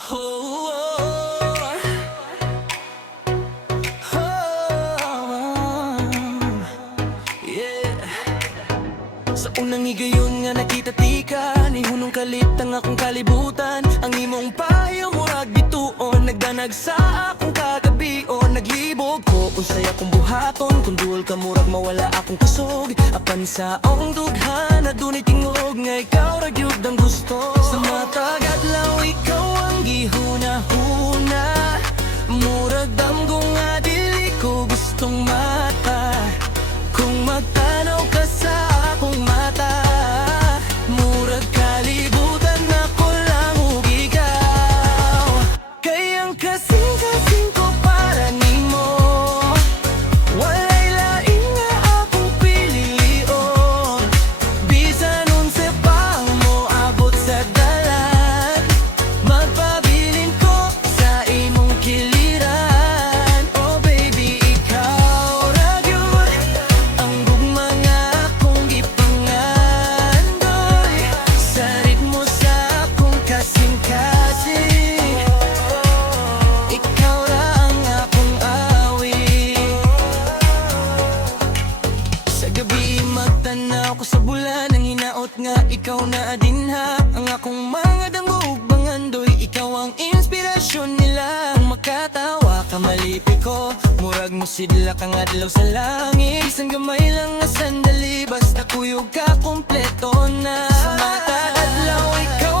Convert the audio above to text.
Oh, yeah. Sa unang higayon nga nakita-tika ni hunong kalit ang akong kalibutan. Ang imong payo murag bituon, nagdanag sa akong kagabion. Naglibog ko unsay akong buhaton, kung duol ka murag mawala akong kusog. Apan sa akong dughan na dunay tingog nga ikaw ra gyud ang gusto. Sa matag adlaw ikaw ang gihuna-huna, murag damgo nga dili ko gustong mata. Kung magtanaw ka sa akong mata, murag kalibutan na ko lang ug ikaw. Kayang kasing-kasing ko para nimo, walay lain nga akong pilion. Bisan unsa pa mo abot sa dalan, magpabilin ko sa imong kiliran. Oh baby, ikaw ra gyud ang gugma nga akong gipangandoy, sa ritmo sa akong kasing-kasing. Ikaw ra ang akong awit. Sa gabi magtanaw ko sa bulan, ang hinaot nga ikaw na adinha. Ang akong mga dangog bangandoy, ikaw ang inspirasyon nila. Kung makatawa ka malipi ko, murag mo sidla kang adlaw sa langit. Isang gamay lang nga sandali, basta kuyog ka kompleto na. Sa mata adlaw ikaw